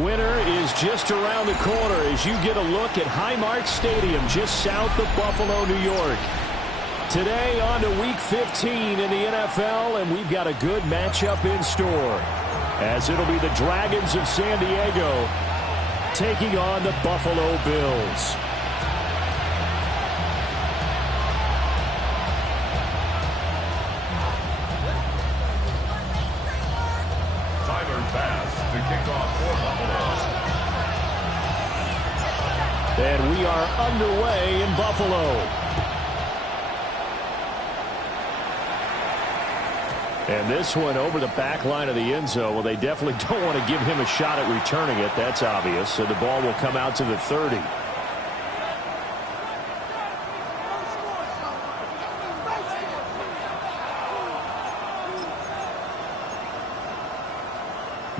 Winter is just around the corner as you get a look at Highmark Stadium just south of Buffalo, New York. Today on to Week 15 in the NFL, and we've got a good matchup in store, as it'll be the Dragons of San Diego taking on the Buffalo Bills. And we are underway in Buffalo. And this one over the back line of the end zone. Well, they definitely don't want to give him a shot at returning it. That's obvious. So the ball will come out to the 30.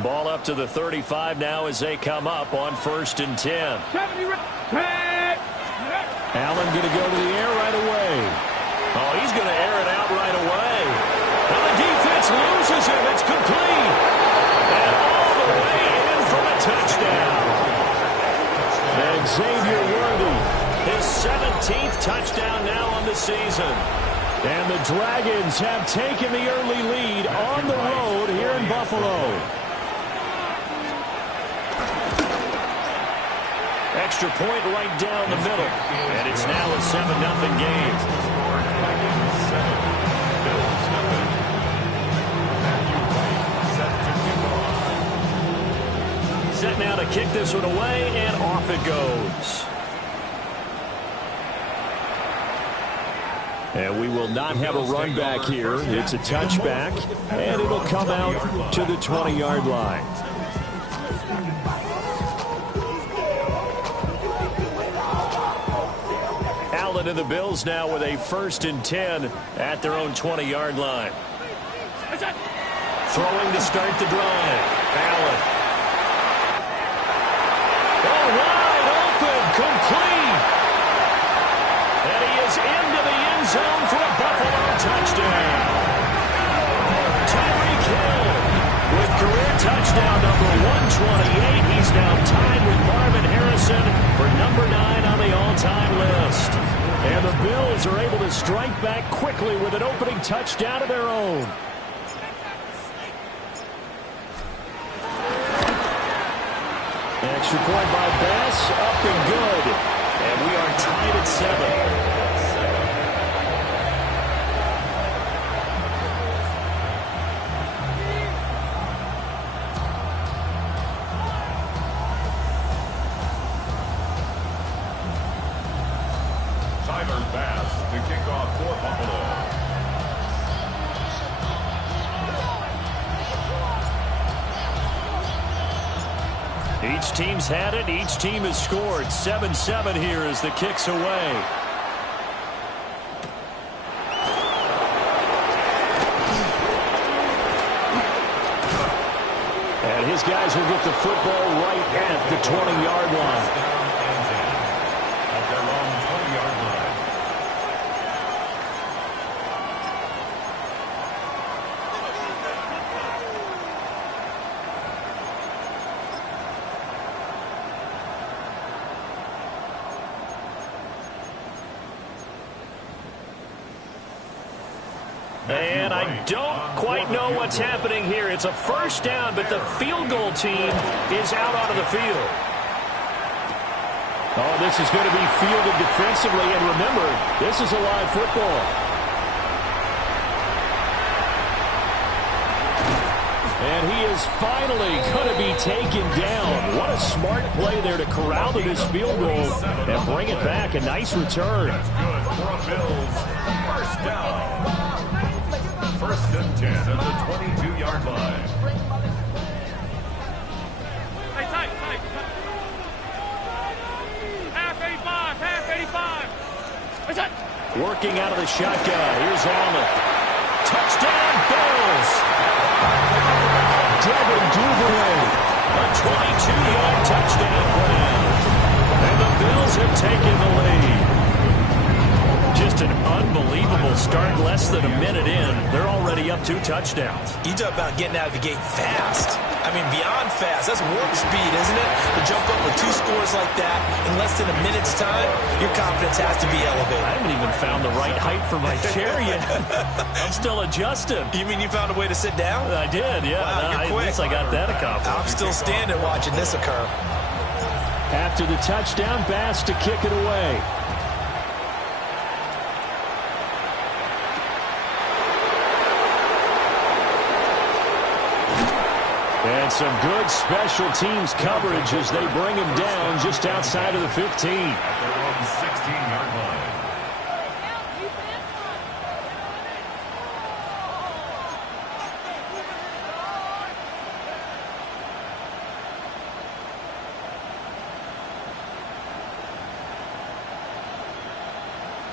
Ball up to the 35 now as they come up on 1st and 10. Allen going to go to the air right away. Oh, he's going to air it out right away. And the defense loses him. It's complete. And all the way in for a touchdown. And Xavier Worthy, his 17th touchdown now on the season. And the Dragons have taken the early lead on the road here in Buffalo. Extra point right down the middle. And it's now a 7-0 game. Set now to kick this one away, and off it goes. And we will not have a run back here. It's a touchback, and it'll come out to the 20-yard line. Allen and the Bills now with a 1st and 10 at their own 20-yard line. Throwing to start the drive. Allen. Oh, wide open, complete. And he is into the end zone for a Buffalo touchdown. Tyreek Hill with career touchdown number 128. He's now tied with Marvin Harrison for number 9 on the all-time list. And the Bills are able to strike back quickly with an opening touchdown of their own. Extra point by Bass, up and good. And we are tied at 7. Each team's had it. Each team has scored. 7-7 here as the kick's away. And his guys will get the football right at the 20-yard line. At their own 20-yard line. And I don't quite know what's happening here. It's a 1st down, but the field goal team is out onto the field. Oh, this is going to be fielded defensively. And remember, this is a live football. And he is finally going to be taken down. What a smart play there to corral to this field goal and bring it back. A nice return. That's good for a Bills 1st down. 1st and 10 at the 22-yard line. Hey, tight. Half 85, half 85. What's that? Working out of the shotgun. Here's Allen. Touchdown, Bills. Devin Duvernay. A 22-yard touchdown for him. And the Bills have taken the lead. Just an unbelievable start. Less than a minute in, they're already up 2 touchdowns. You talk about getting out of the gate fast. I mean, beyond fast. That's warp speed, isn't it? To jump up with 2 scores like that in less than a minute's time, your confidence has to be elevated. I haven't even found the right height for my chair yet. I'm still adjusting. You mean you found a way to sit down? I did, yeah. Wow, you're quick. At least I got that accomplished. I'm still standing watching this occur. After the touchdown, Bass to kick it away. And some good special teams coverage as they bring him down just outside of the 15. At their own 16-yard line.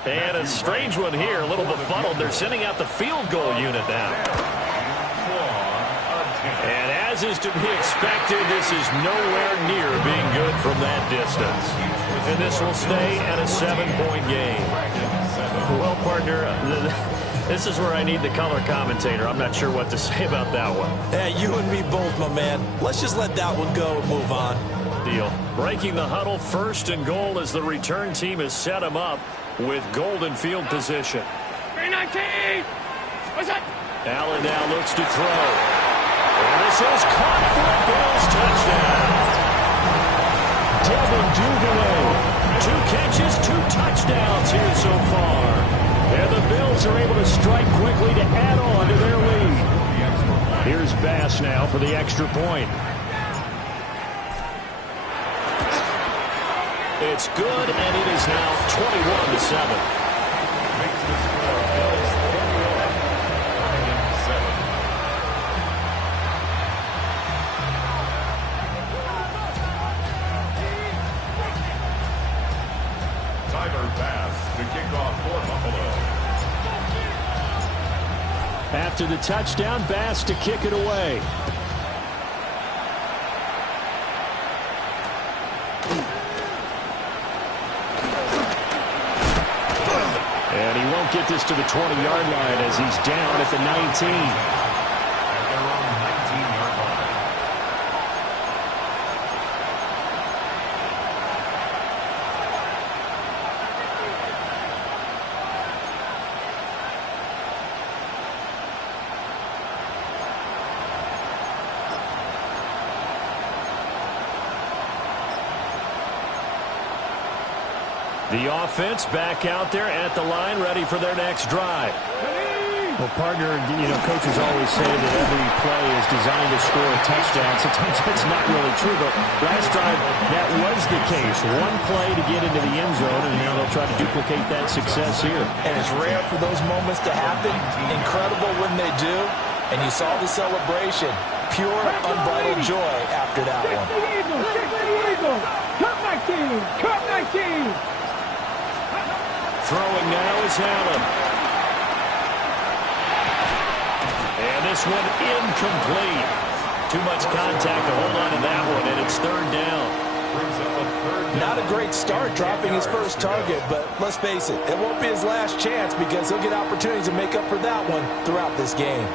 And a strange one here, a little befuddled. They're sending out the field goal unit now. And as is to be expected, this is nowhere near being good from that distance. And this will stay at a 7-point game. Well, partner, this is where I need the color commentator. I'm not sure what to say about that one. Hey, you and me both, my man. Let's just let that one go and move on. Deal. Breaking the huddle, 1st and goal as the return team has set him up with golden field position. 319! What's that? Allen now looks to throw. And this is caught for a Bills touchdown. Devin Duvernay, 2 catches, 2 touchdowns here so far. And the Bills are able to strike quickly to add on to their lead. Here's Bass now for the extra point. It's good, and it is now 21-7. Makes the score Bills 21-7. Tyler Bass to kick off for Buffalo. After the touchdown, Bass to kick it away. And he won't get this to the 20-yard line as he's down at the 19. At their own 19-yard line. The offense back out there at the line, ready for their next drive. Well, partner, coaches always say that every play is designed to score a touchdown. Sometimes that's not really true, but last drive, that was the case. One play to get into the end zone, and now they'll try to duplicate that success here. And it's rare for those moments to happen. Incredible when they do. And you saw the celebration. Pure, unbridled joy after that one. Cut 19! Cut 19! Throwing now is Allen. And this one incomplete. Too much contact to hold on to that one, and it's 3rd down. Not a great start dropping his first target, but let's face it, it won't be his last chance because he'll get opportunities to make up for that one throughout this game.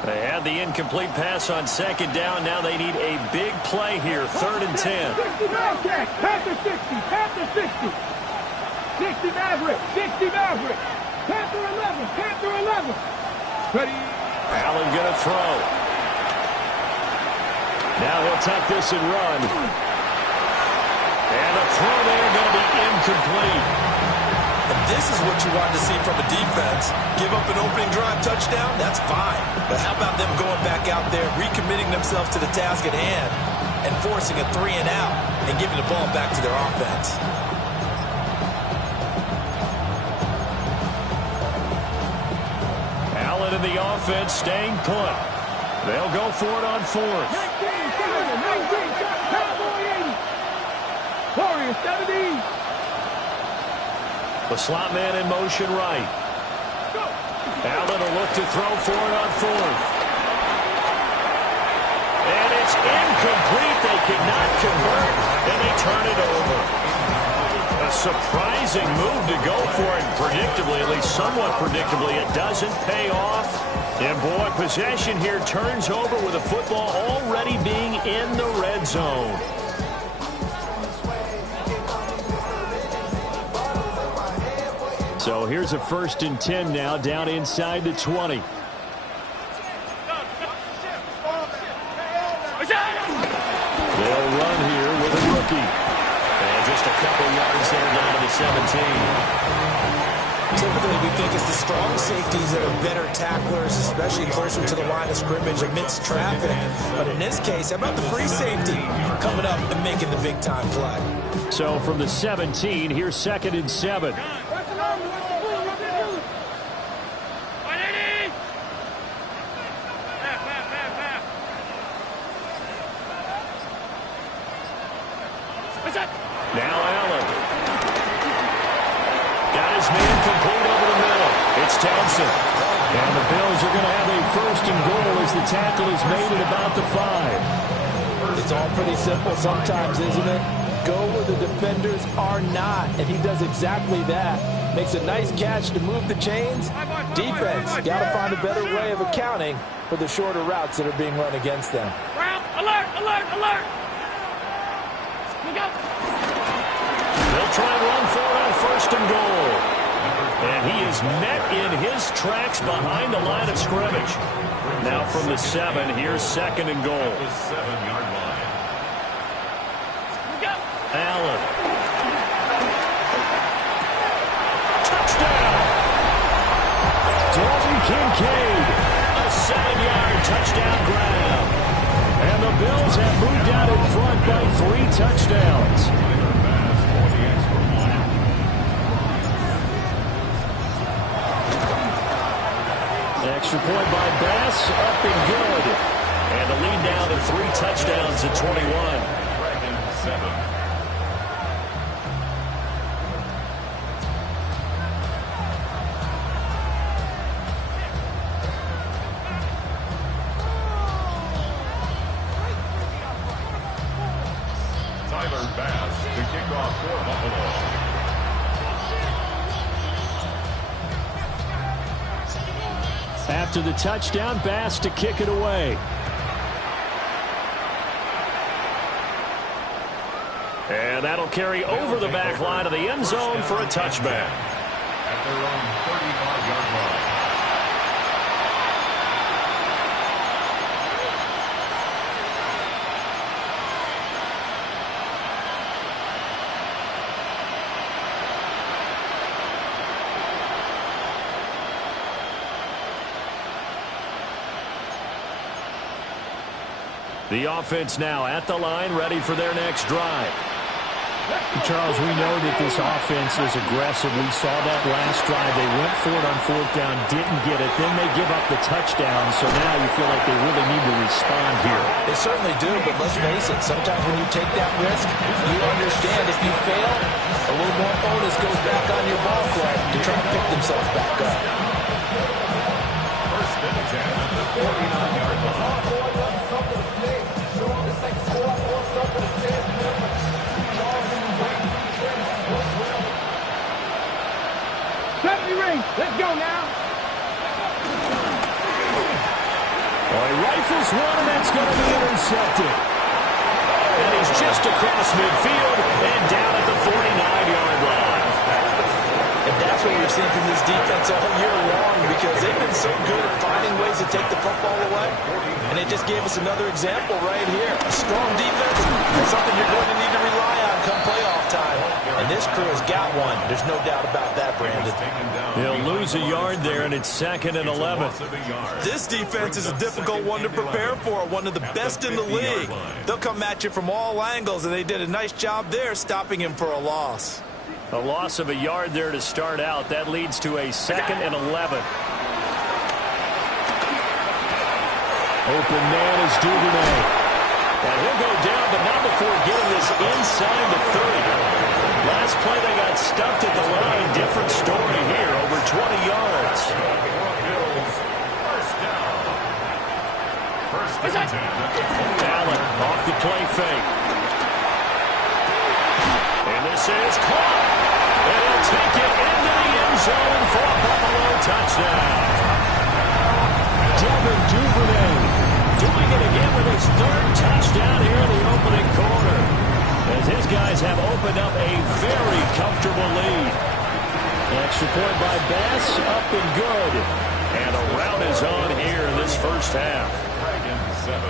They had the incomplete pass on 2nd down. Now they need a big play here, 3rd and 10. 60 Maverick, Panther 60, Panther 60. 60 Maverick, 60 Maverick. Panther 11, Panther 11. Ready. Allen gonna throw. Now he'll tuck this and run. And the throw there gonna be incomplete. And this is what you want to see from a defense. Give up an opening drive touchdown, that's fine. But how about them going back out there, recommitting themselves to the task at hand, and forcing a 3 and out, and giving the ball back to their offense. Allen and the offense staying put. They'll go for it on 4th. 19, Cowboy 80. Warriors 70. The slot man in motion right. Go. Allen will look to throw for it on fourth. And it's incomplete. They cannot convert, and they turn it over. A surprising move to go for it. Predictably, at least somewhat predictably, it doesn't pay off. And boy, possession here turns over with the football already being in the red zone. So here's a 1st and 10 now, down inside the 20. They'll run here with a rookie. And just a couple yards there down to the 17. Typically, we think it's the strong safeties that are better tacklers, especially closer to the line of scrimmage amidst traffic. But in this case, how about the free safety coming up and making the big-time play? So from the 17, here's 2nd and 7. Now Allen. Got his man complete over the middle. It's Townsend. And the Bills are going to have a 1st and goal as the tackle is made at about the 5. It's all pretty simple sometimes, isn't it? Go where the defenders are not, and he does exactly that. Makes a nice catch to move the chains. Defense got to find a better way of accounting for the shorter routes that are being run against them. Alert, alert, alert! They'll try and run for it on 1st and goal. And he is met in his tracks behind the line of scrimmage. Now from the 7, here's 2nd and goal. The 7-yard line. Allen. Touchdown! Dalton Kincaid. A 7-yard touchdown grab. And the Bills have moved out in front by 3 touchdowns. Extra point by Bass, up and good. And the lead down to 3 touchdowns at 21. Dragons 7. Tyler Bass to kick off for Buffalo. After the touchdown, Bass to kick it away. And that'll carry over the back line of the end zone for a touchback. At their own 35-yard line. The offense now at the line, ready for their next drive. Charles, we know that this offense is aggressive. We saw that last drive. They went for it on 4th down, didn't get it. Then they give up the touchdown, so now you feel like they really need to respond here. They certainly do, but let's face it, sometimes when you take that risk, you understand if you fail, a little more onus goes back on your ball club to try to pick themselves back up. 1st and 10 at the 49-yard line. Let's go now. Well, he rifles one, and that's going to be intercepted. And he's just across midfield and down at the 49-yard line. And that's what we've seen from this defense all year long, because they've been so good at finding ways to take the football away. And it just gave us another example right here. A strong defense is something you're going to need to rely on come playoff time. And this crew has got one. There's no doubt about that, Brandon. He'll lose a yard there, and it's 2nd and 11. This defense is a difficult one to prepare for, one of the best in the league. They'll come at you from all angles, and they did a nice job there stopping him for a loss. A loss of a yard there to start out. That leads to a 2nd and 11. Open man is Duvernay. And he'll go down, but not before getting this inside the 30. Last play they got stuffed at the line. Different story here, over 20 yards. First and 10 at the Allen off the play fake. And this is caught. And he'll take it into the end zone for a Buffalo touchdown. Devin Duvernay doing it again with his third touchdown here in the opening quarter, as his guys have opened up a very comfortable lead. Extra point by Bass, up and good. And a rout is on here in this first half. Dragons 7.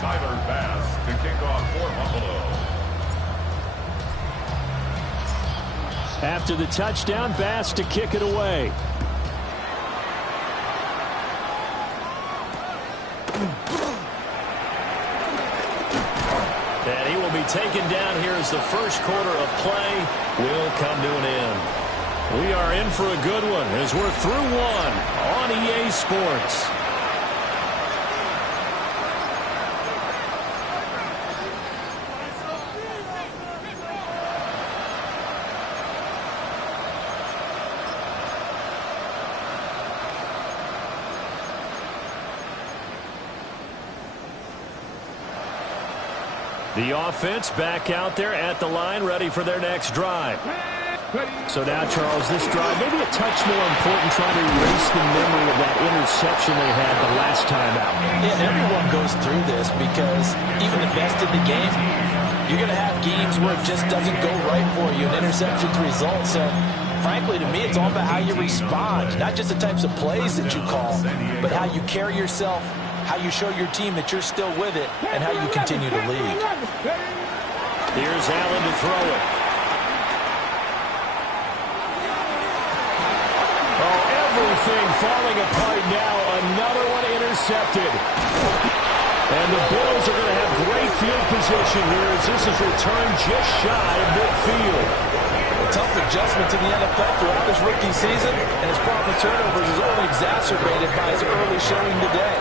Tyler Bass to kick off for Buffalo. After the touchdown, Bass to kick it away. And he will be taken down here as the first quarter of play will come to an end. We are in for a good one as we're through one on EA Sports. The offense back out there at the line, ready for their next drive. So now, Charles, this drive maybe a touch more important, trying to erase the memory of that interception they had the last time out. Yeah, everyone goes through this because even the best in the game, you're going to have games where it just doesn't go right for you, and interceptions result. So, frankly, to me, it's all about how you respond, not just the types of plays that you call, but how you carry yourself, how you show your team that you're still with it, and how you continue to lead. Here's Allen to throw it. Oh, everything falling apart now. Another one intercepted. And the Bills are going to have great field position here as this is returned just shy of midfield. A tough adjustment to the NFL throughout his rookie season, and his problem with turnovers is only exacerbated by his early showing today.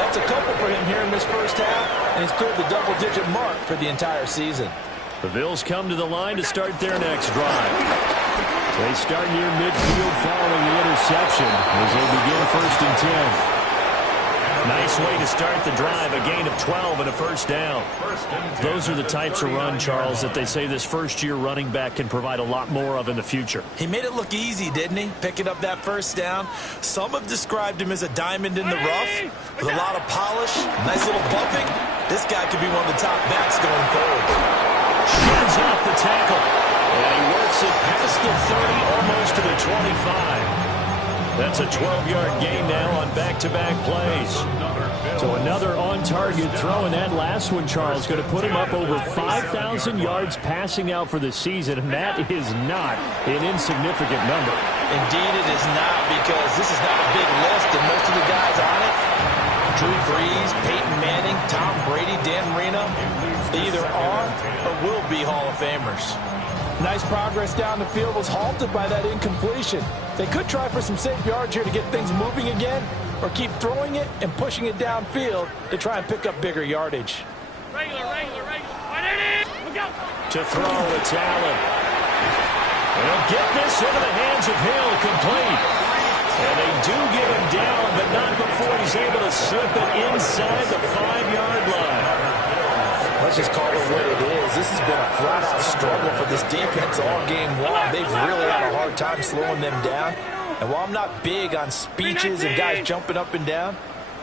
That's a couple for him here in this first half, and he's cleared the double-digit mark for the entire season. The Bills come to the line to start their next drive. They start near midfield following the interception as they begin 1st and 10. Nice way to start the drive, a gain of 12 and a first down. Those are the types of run, Charles, that they say this first-year running back can provide a lot more of in the future. He made it look easy, didn't he? Picking up that first down. Some have described him as a diamond in the rough with a lot of polish, nice little bumping. This guy could be one of the top backs going forward. Sheds off the tackle, and he works it past the 30, almost to the 25. That's a 12-yard gain now on back-to-back plays. So another on-target throw, and that last one, Charles, going to put him up over 5,000 yards passing out for the season, and that is not an insignificant number. Indeed it is not, because this is not a big list, and most of the guys on it, Drew Brees, Peyton Manning, Tom Brady, Dan Marino, they either are or will be Hall of Famers. Nice progress down the field was halted by that incompletion. They could try for some safe yards here to get things moving again, or keep throwing it and pushing it downfield to try and pick up bigger yardage. Regular. To throw, it's Allen. They'll get this into the hands of Hill, complete. And they do get him down, but not before he's able to slip it inside the 5-yard line. Let's just call it what it is. This has been a flat-out struggle for this defense all game long. They've really had a hard time slowing them down. And while I'm not big on speeches and guys jumping up and down,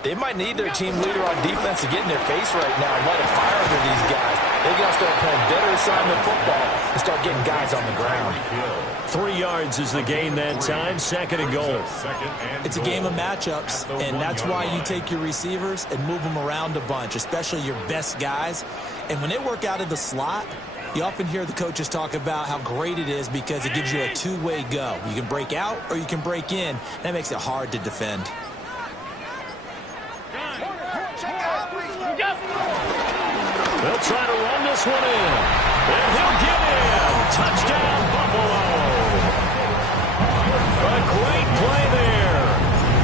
they might need their team leader on defense to get in their face right now and light a fire under these guys. They got to start playing better assignment football and start getting guys on the ground. 3 yards is the gain that time, 2nd and goal. It's a game of matchups, and that's why you take your receivers and move them around a bunch, especially your best guys. And when they work out of the slot, you often hear the coaches talk about how great it is because it gives you a two-way go. You can break out or you can break in. That makes it hard to defend. They'll try to run this one in. And he'll get in. Touchdown, Buffalo. A great play there.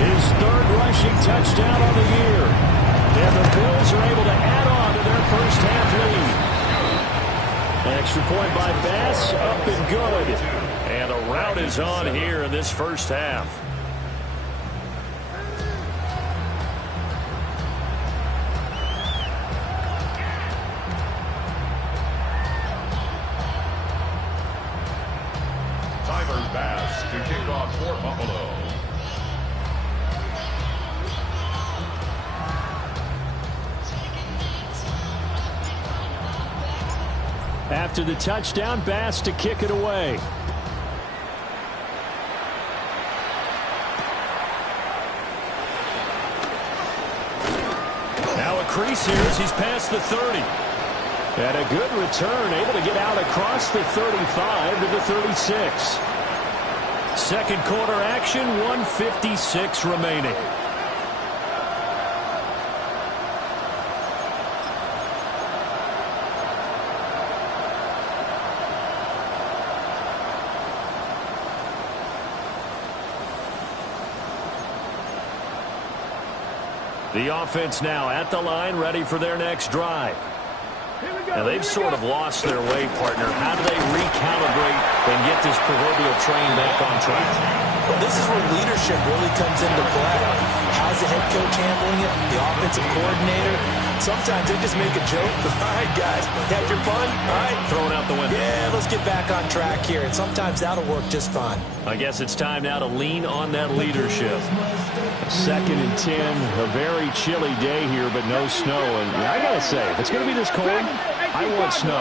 His 3rd rushing touchdown on the year. And the Bills are able to add on to their first half lead. Extra point by Bass, up and good. And a rout is on here in this first half. Tyler Bass to kick off for Buffalo. After the touchdown, Bass to kick it away. Now a crease here as he's past the 30. And a good return, able to get out across the 35 to the 36. Second quarter action, 1:56 remaining. The offense now at the line, ready for their next drive. Now, they've sort of lost their way, partner. How do they recalibrate and get this proverbial train back on track? Well, this is where leadership really comes into play. How's the head coach handling it? The offensive coordinator? Sometimes they just make a joke. All right, guys, had your fun? All right. Throw it out the window. Yeah, let's get back on track here. And sometimes that'll work just fine. I guess it's time now to lean on that leadership. 2nd and 10, a very chilly day here, but no snow. And I got to say, if it's going to be this cold, I want snow.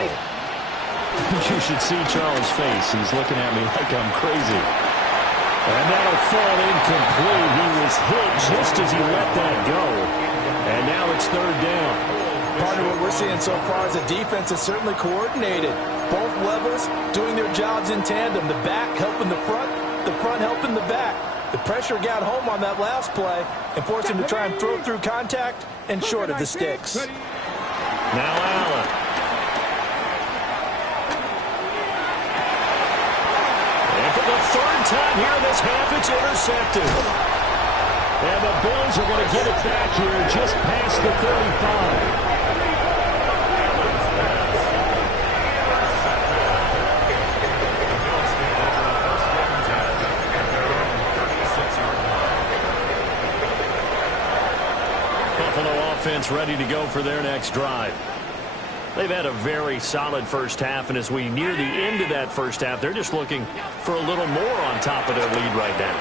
You should see Charles' face. He's looking at me like I'm crazy. And that'll fall incomplete. He was hit just as he let that go. And now it's 3rd down. Partner, what we're seeing so far is the defense is certainly coordinated. Both levels doing their jobs in tandem. The back helping the front helping the back. The pressure got home on that last play and forced him to try and throw through contact and short of the sticks. Now Allen. And for the 3rd time here in this half, it's intercepted. And the Bills are going to get it back here just past the 35. Offense ready to go for their next drive. They've had a very solid first half, and as we near the end of that first half, they're just looking for a little more on top of their lead right now.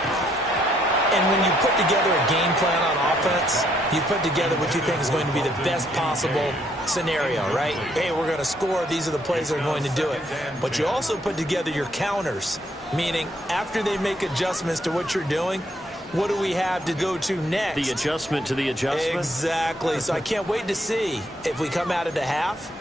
And when you put together a game plan on offense, you put together what you think is going to be the best possible scenario, right? Hey, we're going to score. These are the plays that are going to do it. But you also put together your counters, meaning after they make adjustments to what you're doing, what do we have to go to next? The adjustment to the adjustment? Exactly. So I can't wait to see if we come out at the half,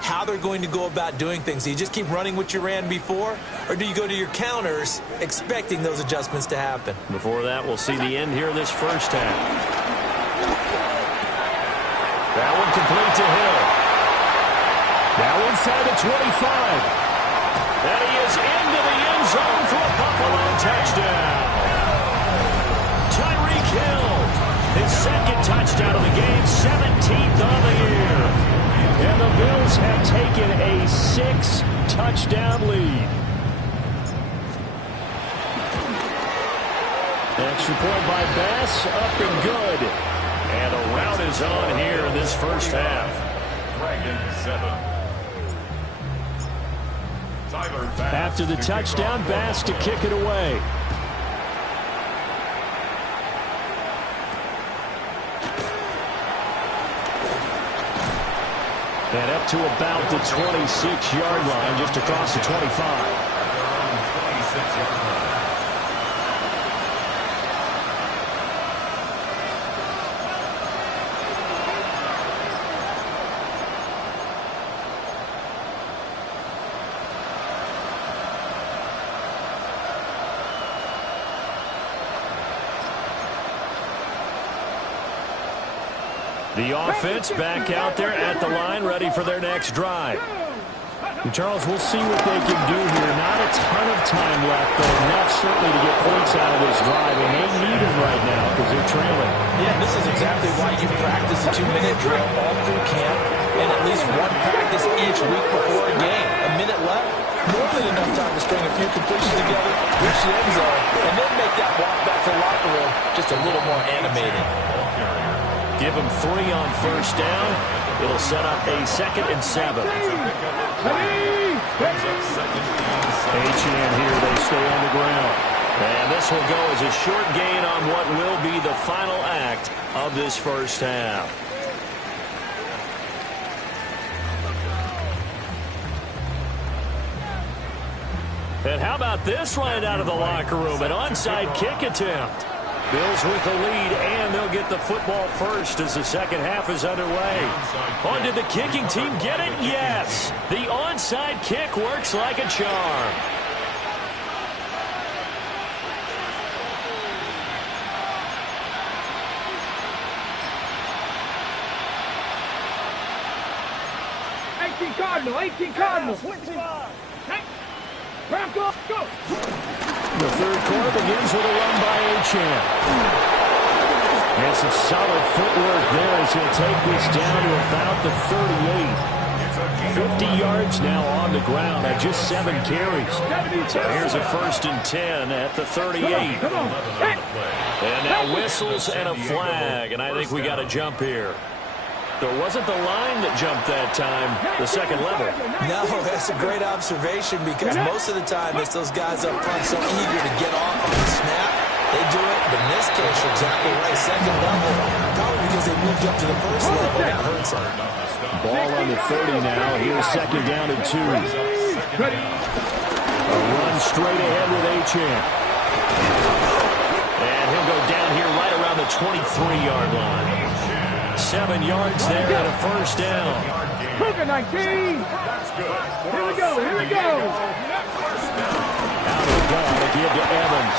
how they're going to go about doing things. Do you just keep running what you ran before, or do you go to your counters expecting those adjustments to happen? Before that, we'll see the end here of this first half. That one complete to Hill. Now inside the 25. And he is into the end zone for a Buffalo touchdown. Tyreek Hill, his 2nd touchdown of the game, 17th on the year. And the Bills have taken a 6-touchdown lead. Extra point by Bass, up and good. And a rout is on here in this first half. After the touchdown, Bass to kick it away. And up to about the 26-yard line, just across the 25. The offense back out there at the line, ready for their next drive. And Charles, we'll see what they can do here. Not a ton of time left, but enough certainly to get points out of this drive, and they need them right now because they're trailing. Yeah, this is exactly why you practice a 2-minute drill all through camp and at least one practice each week before a game. A minute left, more than enough time to string a few completions together, reach the end zone, and then make that walk back to the locker room just a little more animated. Give him 3 on first down. It'll set up a 2nd and 7. Achane here, they stay on the ground. And this will go as a short gain on what will be the final act of this first half. And how about this right out of the locker room? An onside kick attempt. Bills with the lead, and they'll get the football first as the second half is underway. On did the kicking team get it? Yes. The onside kick works like a charm. Cardinal, 18 Cardinals. Broncos, go. The third quarter begins with a run by Achane. And some solid footwork there as he'll take this down to about the 38. 50 yards now on the ground at just 7 carries. So here's a 1st and 10 at the 38. And now whistles and a flag, and I think we got a jump here. So it wasn't the line that jumped that time, the second level. No, that's a great observation because most of the time it's those guys up front so eager to get off on the snap. They do it, but in this case, you're exactly right. Second level, probably because they moved up to the first level. That hurts them. Ball on the 30 now. Here's 2nd down and 2. A run straight ahead with Achane. And he'll go down here right around the 23-yard line. 7 yards there and a 1st down. Cougar 19. Here we go, here we go. Out of the gun to give to Evans.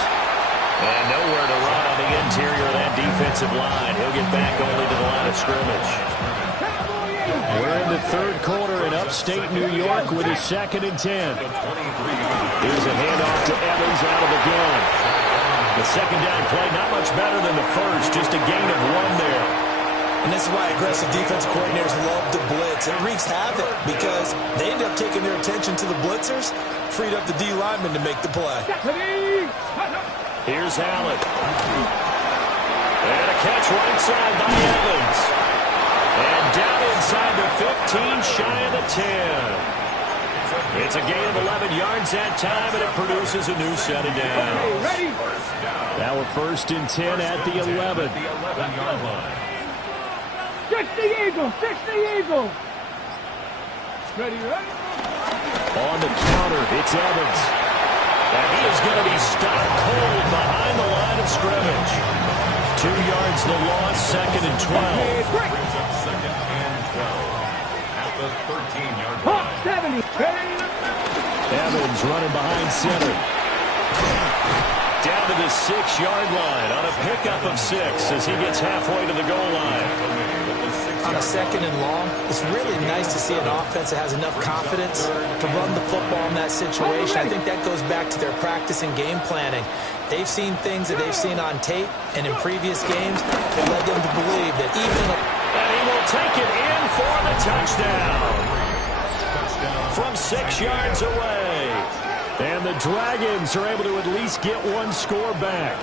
And nowhere to run on the interior of that defensive line. He'll get back only to the line of scrimmage. We're in the third quarter in upstate New York with a 2nd and 10. Here's a handoff to Evans out of the gun. The second down play, not much better than the first, just a gain of 1 there. And this is why aggressive defense coordinators love to blitz. It wreaks havoc because they end up taking their attention to the blitzers, freed up the D lineman to make the play. Here's Allen. And a catch right side by Evans. And down inside the 15, shy of the 10. It's a gain of 11 yards that time, and it produces a new set of downs. Now we're 1st and 10 at the 11. 60 Eagles, 60 Eagles. Ready, ready? On the counter, it's Evans. And he is going to be stopped cold behind the line of scrimmage. 2 yards the loss, 2nd and 12. Second and 12 at the 13-yard line. 70. Evans running behind center. Down to the 6-yard line on a pickup of 6 as he gets halfway to the goal line. On a 2nd and long, it's really nice to see an offense that has enough confidence to run the football in that situation. I think that goes back to their practice and game planning. They've seen things that they've seen on tape, and in previous games, it led them to believe that even... And he will take it in for the touchdown. From 6 yards away. And the Dragons are able to at least get 1 score back.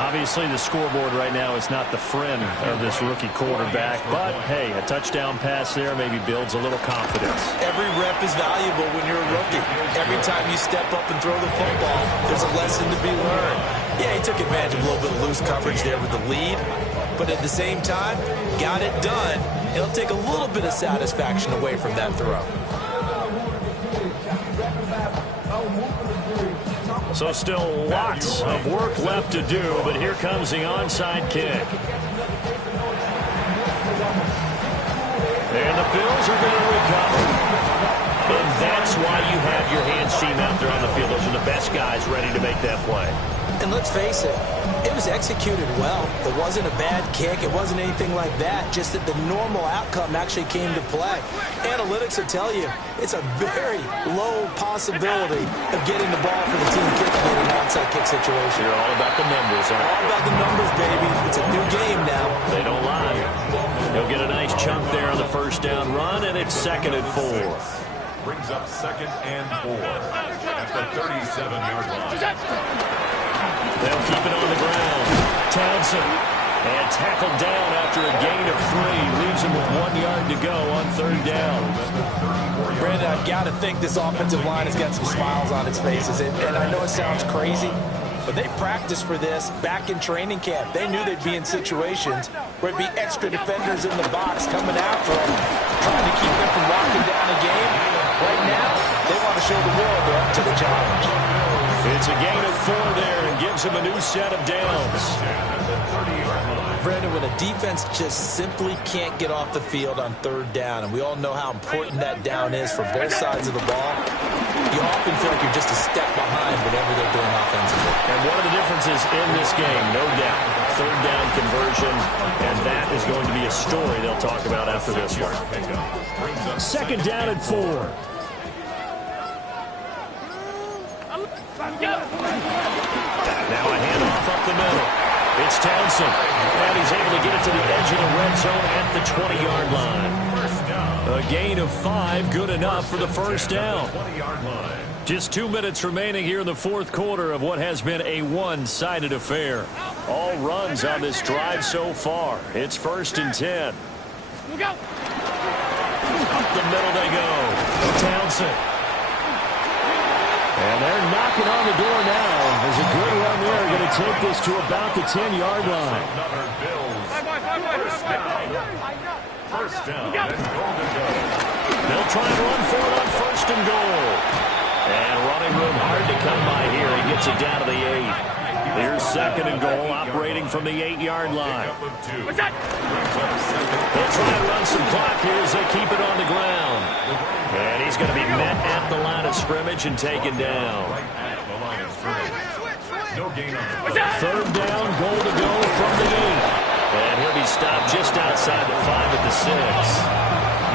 Obviously, the scoreboard right now is not the friend of this rookie quarterback. But, hey, a touchdown pass there maybe builds a little confidence. Every rep is valuable when you're a rookie. Every time you step up and throw the football, there's a lesson to be learned. Yeah, he took advantage of a little bit of loose coverage there with the lead. But at the same time, got it done. It'll take a little bit of satisfaction away from that throw. So still lots of work left to do, but here comes the onside kick. And the Bills are going to recover. And that's why you have your hands team out there on the field. Those are the best guys ready to make that play. And let's face it, it was executed well. It wasn't a bad kick. It wasn't anything like that. Just that the normal outcome actually came to play. Analytics will tell you it's a very low possibility of getting the ball for the team kicking it an outside kick situation. You're all about the numbers, huh? All about the numbers, baby. It's a new game now. They don't lie. He'll get a nice chunk there on the first down run, and it's 2nd and 4. Brings up 2nd and 4 at the 37-yard line. They'll keep it on the ground. Townsend. And tackled down after a gain of 3. Leaves him with 1 yard to go on 3rd down. Brandon, I've got to think this offensive line has got some smiles on its faces. And I know it sounds crazy, but they practiced for this back in training camp. They knew they'd be in situations where it'd be extra defenders in the box coming after them, trying to keep them from locking down a game. Right now, they want to show the world they're up to the challenge. It's a gain of 4 there and gives him a new set of downs. Brandon, when a defense just simply can't get off the field on 3rd down, and we all know how important that down is for both sides of the ball, you often feel like you're just a step behind whatever they're doing offensively. And one of the differences in this game, no doubt, 3rd down conversion, and that is going to be a story they'll talk about after this one. 2nd down and 4. Now a handoff up the middle. It's Townsend, and he's able to get it to the edge of the red zone at the 20-yard line. A gain of 5, good enough for the first down. Just 2 minutes remaining here in the 4th quarter of what has been a one-sided affair. All runs on this drive so far. It's 1st and 10. Up the middle they go. Townsend. And they're knocking on the door now. There's a good run there. Going to take this to about the 10-yard line. First down. They'll try and run for it on 1st and goal. And running room hard to come by here. He gets it down to the 8. Here's 2nd and goal, operating from the 8-yard line. They'll try and run some clock here as they keep it on the ground. And he's going to be met at the line of scrimmage and taken down. 3rd down, goal to go from the 8. And he'll be stopped just outside the 5 at the 6.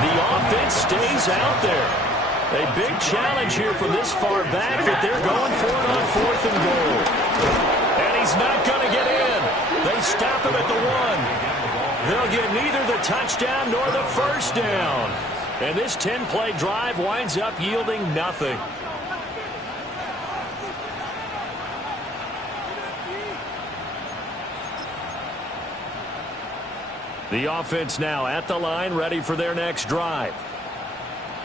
The offense stays out there. A big challenge here from this far back, but they're going for it on 4th and goal. And he's not going to get in. They stop him at the 1. They'll get neither the touchdown nor the first down. And this 10-play drive winds up yielding nothing. The offense now at the line, ready for their next drive.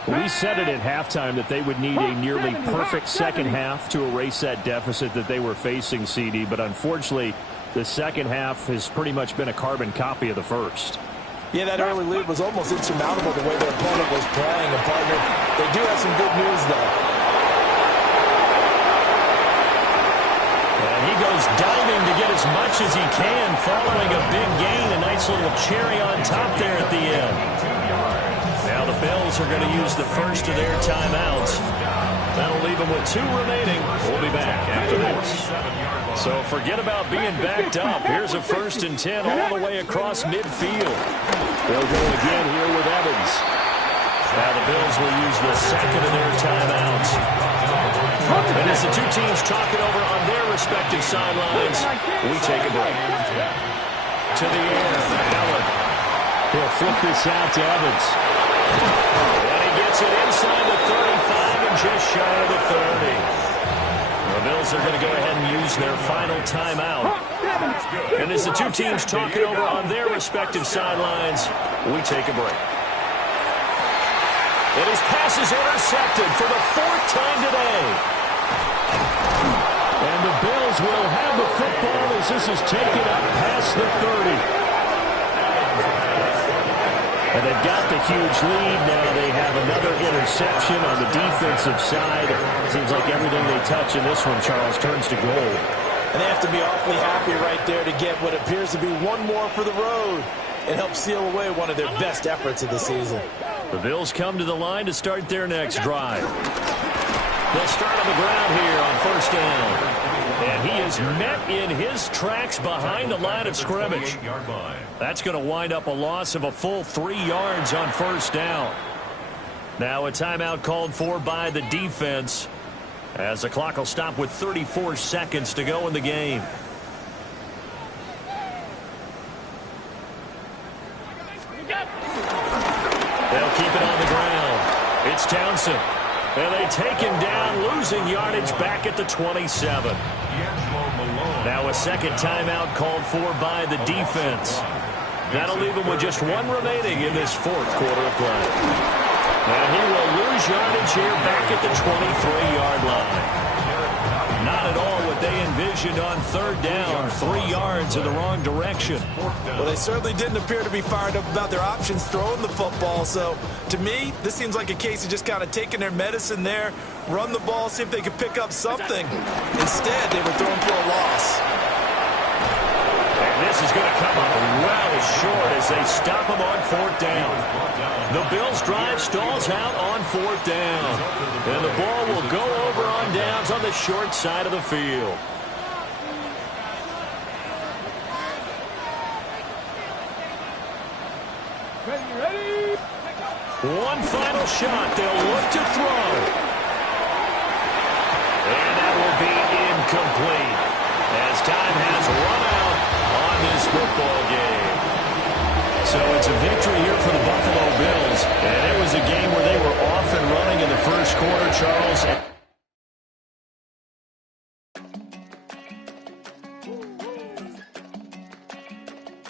We said it at halftime that they would need a nearly perfect second half to erase that deficit that they were facing, CD. But unfortunately, the second half has pretty much been a carbon copy of the first. Yeah, that early lead was almost insurmountable the way their opponent was playing. And, partner, they do have some good news, though. And he goes diving to get as much as he can, following a big gain. A nice little cherry on top there at the end. Now the Bills are going to use the first of their timeouts. That'll leave them with 2 remaining. We'll be back after this. So forget about being backed up. Here's a 1st and 10 all the way across midfield. They'll go again here with Evans. Now the Bills will use the 2nd of their timeouts. And as the 2 teams talk it over on their respective sidelines, we take a break. To the air, Allen. He'll flip this out to Evans. And he gets it inside the 35 and just shy of the 30. The Bills are going to go ahead and use their final timeout. And as the 2 teams talk it over on their respective sidelines, we take a break. And his pass is intercepted for the 4th time today. And the Bills will have the football as this is taken up past the 30. And they've got the huge lead now. They have another interception on the defensive side. Seems like everything they touch in this one, Charles, turns to gold. And they have to be awfully happy right there to get what appears to be one more for the road and help seal away one of their best efforts of the season. The Bills come to the line to start their next drive. They'll start on the ground here on 1st down. And he is met in his tracks behind the line of scrimmage. That's going to wind up a loss of a full 3 yards on 1st down. Now a timeout called for by the defense. as the clock will stop with 34 seconds to go in the game. They'll keep it on the ground. It's Townsend. And they take him down, losing yardage back at the 27. Now a second timeout called for by the defense. That'll leave him with just one remaining in this fourth quarter of play. And he will lose yardage here back at the 23-yard line. Not at all what they envisioned on third down. 3 yards in the wrong direction. Well, they certainly didn't appear to be fired up about their options throwing the football. So, to me, this seems like a case of just kind of taking their medicine there, run the ball, see if they could pick up something. Instead, they were throwing for a loss. And this is going to come up well short as they stop him on fourth down. The Bills' drive stalls out on fourth down. And the ball will go over on downs on the short side of the field. Ready? One final shot. They'll look to throw. And that will be incomplete as time has run out on this football game. So it's a victory here for the Buffalo Bills. And